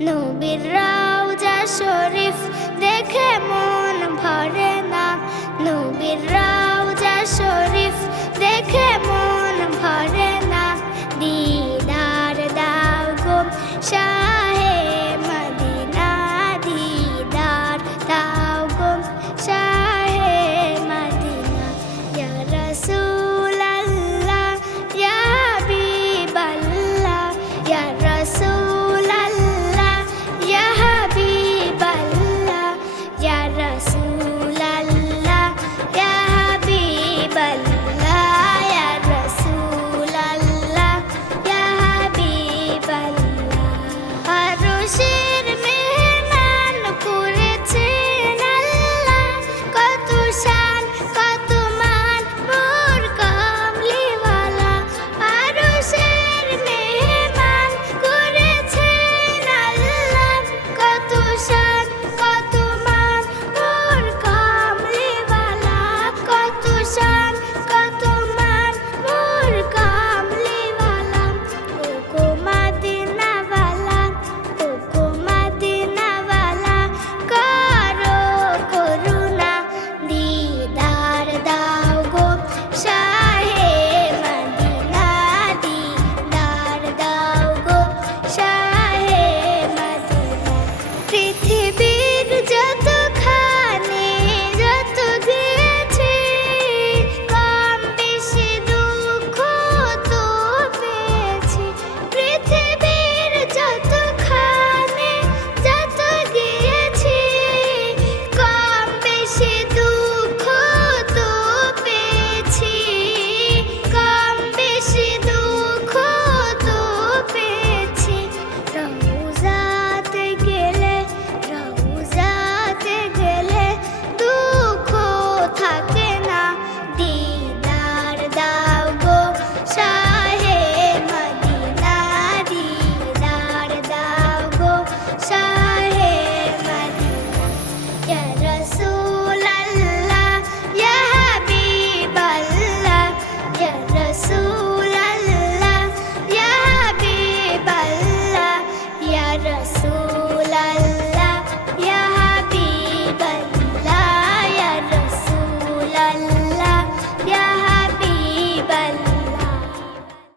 নবীর রাউজা শরীফ দেখে মন